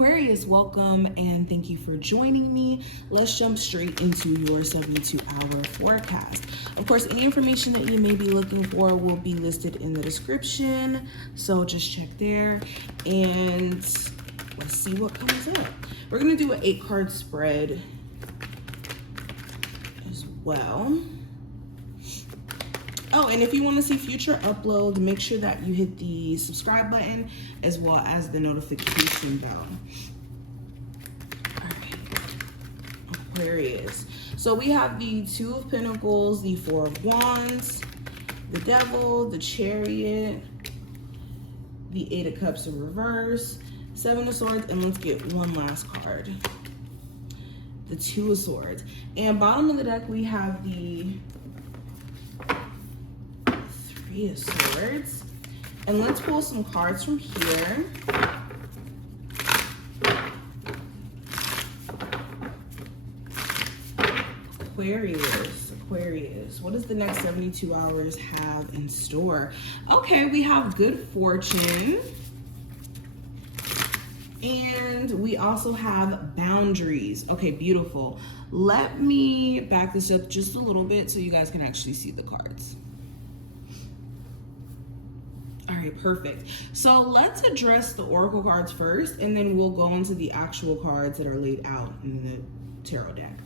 Aquarius, welcome and thank you for joining me. Let's jump straight into your 72-hour forecast. Of course, any information that you may be looking for will be listed in the description, so just check there and let's see what comes up. We're going to do an 8-card spread as well. Oh, and if you want to see future uploads, make sure that you hit the subscribe button as well as the notification bell. All right, Aquarius. So we have the Two of Pentacles, the Four of Wands, the Devil, the Chariot, the Eight of Cups in reverse, Seven of Swords, and let's get one last card. The Two of Swords. And bottom of the deck, we have the Three of Swords. And let's pull some cards from here. Aquarius. What does the next 72 hours have in store? Okay, we have good fortune. And we also have boundaries. Okay, beautiful. Let me back this up just a little bit so you guys can actually see the cards. All right, perfect. So let's address the oracle cards first, and then we'll go into the actual cards that are laid out in the tarot deck.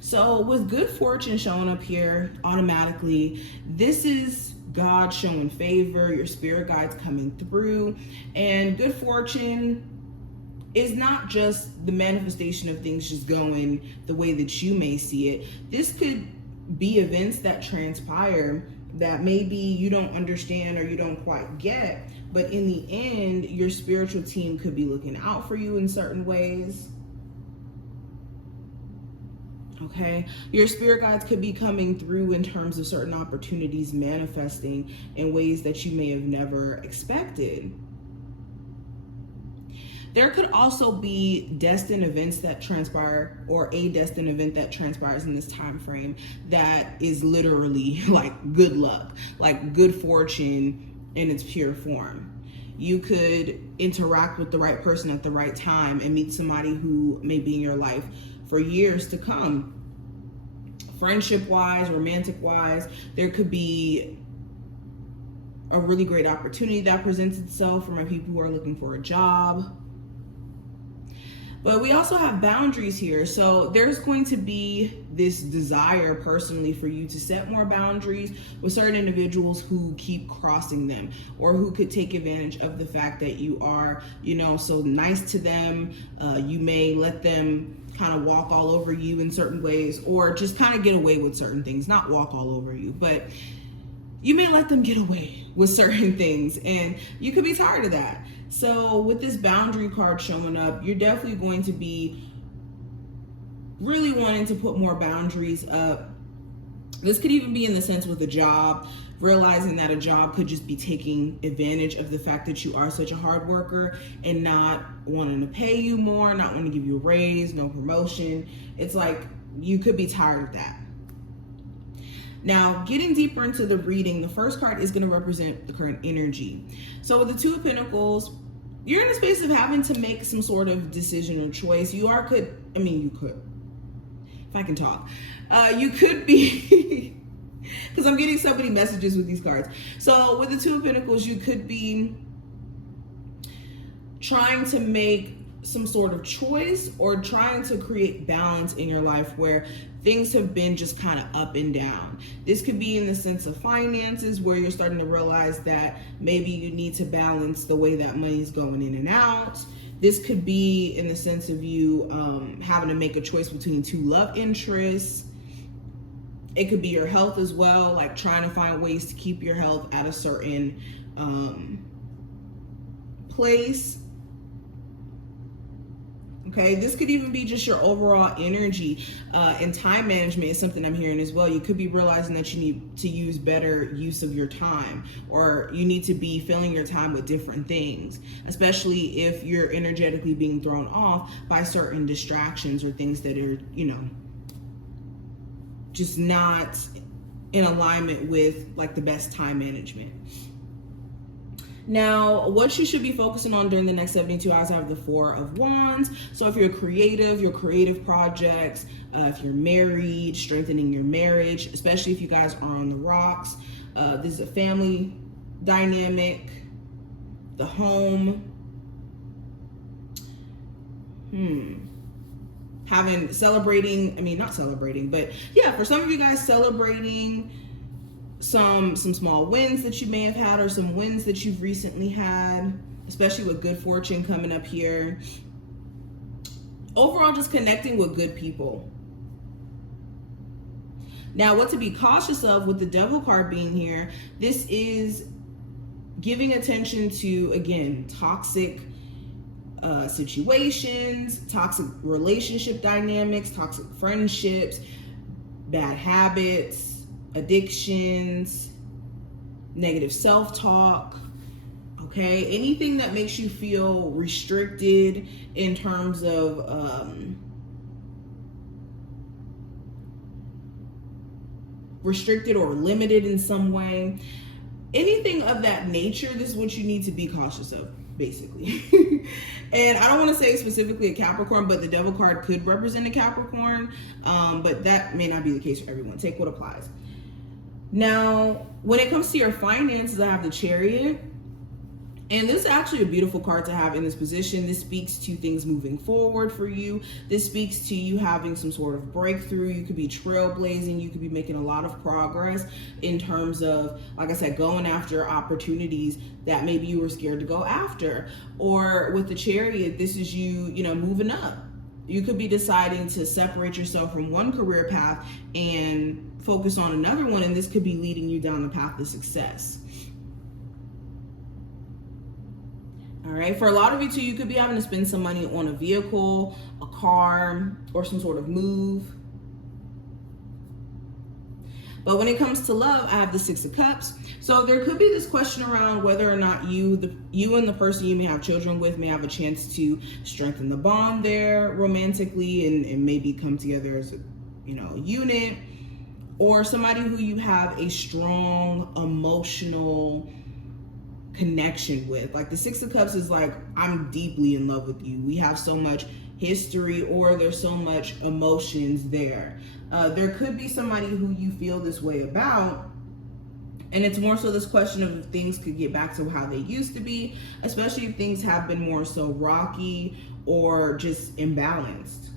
So with good fortune showing up here automatically, this is God showing favor, your spirit guides coming through, and good fortune is not just the manifestation of things just going the way that you may see it. This could be events that transpire that maybe you don't understand or you don't quite get, but in the end, your spiritual team could be looking out for you in certain ways. Okay, your spirit guides could be coming through in terms of certain opportunities manifesting in ways that you may have never expected. There could also be destined events that transpire, or a destined event that transpires in this time frame that is literally like good luck, like good fortune in its pure form. You could interact with the right person at the right time and meet somebody who may be in your life for years to come. Friendship-wise, romantic-wise, there could be a really great opportunity that presents itself for my people who are looking for a job. But we also have boundaries here. So there's going to be this desire personally for you to set more boundaries with certain individuals who keep crossing them, or who could take advantage of the fact that you are, so nice to them. You may let them kind of walk all over you in certain ways, or just kind of get away with certain things. Not walk all over you, but you may let them get away with certain things, and you could be tired of that. So with this boundary card showing up, you're definitely going to be really wanting to put more boundaries up. This could even be in the sense with a job, realizing that a job could just be taking advantage of the fact that you are such a hard worker and not wanting to pay you more, not wanting to give you a raise, no promotion. It's like you could be tired of that. Now, getting deeper into the reading, the first card is going to represent the current energy. So with the Two of Pentacles, you're in a space of having to make some sort of decision or choice. You could, if I can talk, you could be, because I'm getting so many messages with these cards. So with the Two of Pentacles, you could be trying to make some sort of choice or trying to create balance in your life where things have been just kind of up and down. This could be in the sense of finances, where you're starting to realize that maybe you need to balance the way that money's going in and out. This could be in the sense of you having to make a choice between two love interests. It could be your health as well, like trying to find ways to keep your health at a certain place. Okay, this could even be just your overall energy and time management is something I'm hearing as well. You could be realizing that you need to use better use of your time, or you need to be filling your time with different things, especially if you're energetically being thrown off by certain distractions or things that are, just not in alignment with like the best time management. Now, what you should be focusing on during the next 72 hours, I have the Four of Wands. So if you're creative, your creative projects, if you're married, strengthening your marriage, especially if you guys are on the rocks. This is a family dynamic, the home. Not celebrating, but yeah, for some of you guys, celebrating some small wins that you may have had, or some wins that you've recently had, especially with good fortune coming up here. Overall, just connecting with good people. Now, what to be cautious of with the Devil card being here, this is giving attention to, again, toxic situations, toxic relationship dynamics, toxic friendships, bad habits, addictions, negative self-talk. Okay, anything that makes you feel restricted in terms of restricted or limited in some way, anything of that nature, this is what you need to be cautious of, basically. And I don't want to say specifically a Capricorn, but the Devil card could represent a Capricorn, but that may not be the case for everyone. Take what applies. Now, when it comes to your finances, I have the Chariot. And this is actually a beautiful card to have in this position. This speaks to things moving forward for you. This speaks to you having some sort of breakthrough. You could be trailblazing. You could be making a lot of progress in terms of, like I said, going after opportunities that maybe you were scared to go after. Or with the Chariot, this is you moving up. You could be deciding to separate yourself from one career path and focus on another one. And this could be leading you down the path to success. All right, for a lot of you too, you could be having to spend some money on a vehicle, a car, or some sort of move. But when it comes to love, I have the Six of Cups. So there could be this question around whether or not you and the person you may have children with may have a chance to strengthen the bond there romantically and maybe come together as a unit, or somebody who you have a strong emotional connection with. Like the Six of Cups is like, I'm deeply in love with you. We have so much history, or there's so much emotions there. There could be somebody who you feel this way about, and it's more so this question of if things could get back to how they used to be, especially if things have been more so rocky or just imbalanced.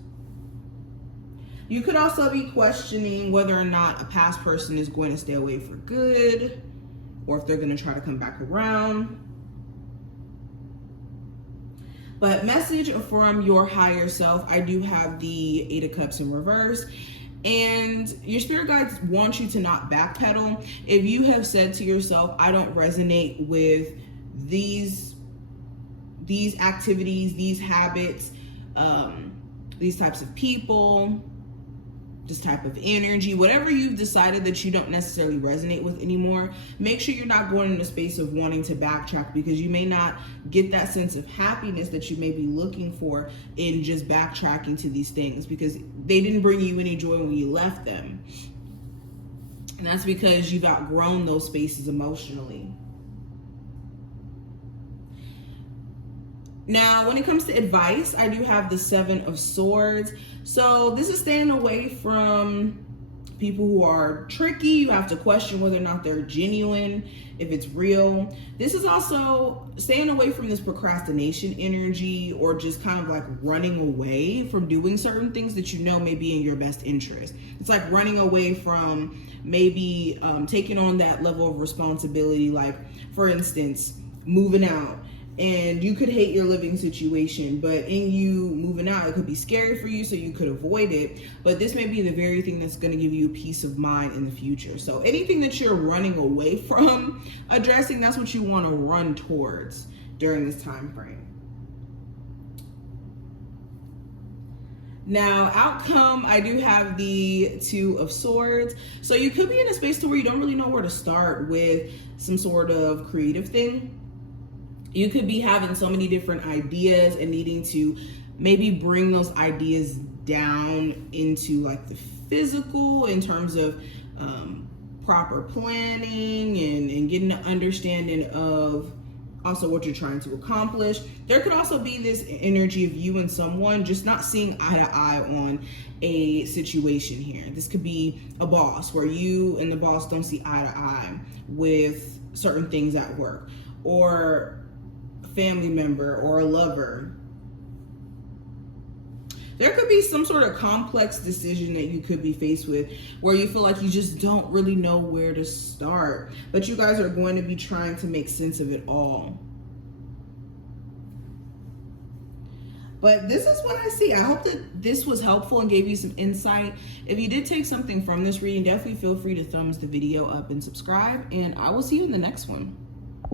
You could also be questioning whether or not a past person is going to stay away for good, or if they're going to try to come back around. But message from your higher self, I do have the Eight of Cups in reverse. And your spirit guides want you to not backpedal. If you have said to yourself, I don't resonate with these activities, these habits, these types of people, this type of energy, whatever you've decided that you don't necessarily resonate with anymore, make sure you're not going in a space of wanting to backtrack, because you may not get that sense of happiness that you may be looking for in just backtracking to these things, because they didn't bring you any joy when you left them. And that's because you've outgrown those spaces emotionally. Now, when it comes to advice, I do have the Seven of Swords. So this is staying away from people who are tricky. You have to question whether or not they're genuine, if it's real. This is also staying away from this procrastination energy, or just kind of like running away from doing certain things that you know may be in your best interest. It's like running away from maybe taking on that level of responsibility, like for instance, moving out. And you could hate your living situation, but in you moving out, it could be scary for you, so you could avoid it. But this may be the very thing that's going to give you peace of mind in the future. So anything that you're running away from addressing, that's what you want to run towards during this time frame. Now, outcome, I do have the Two of Swords. So you could be in a space to where you don't really know where to start with some sort of creative thing. You could be having so many different ideas and needing to maybe bring those ideas down into like the physical in terms of proper planning and getting an understanding of also what you're trying to accomplish. There could also be this energy of you and someone just not seeing eye to eye on a situation here. This could be a boss where you and the boss don't see eye to eye with certain things at work, or a family member or a lover. There could be some sort of complex decision that you could be faced with where you feel like you just don't really know where to start, but you guys are going to be trying to make sense of it all. But this is what I see. I hope that this was helpful and gave you some insight. If you did take something from this reading, definitely feel free to thumbs the video up and subscribe, and I will see you in the next one.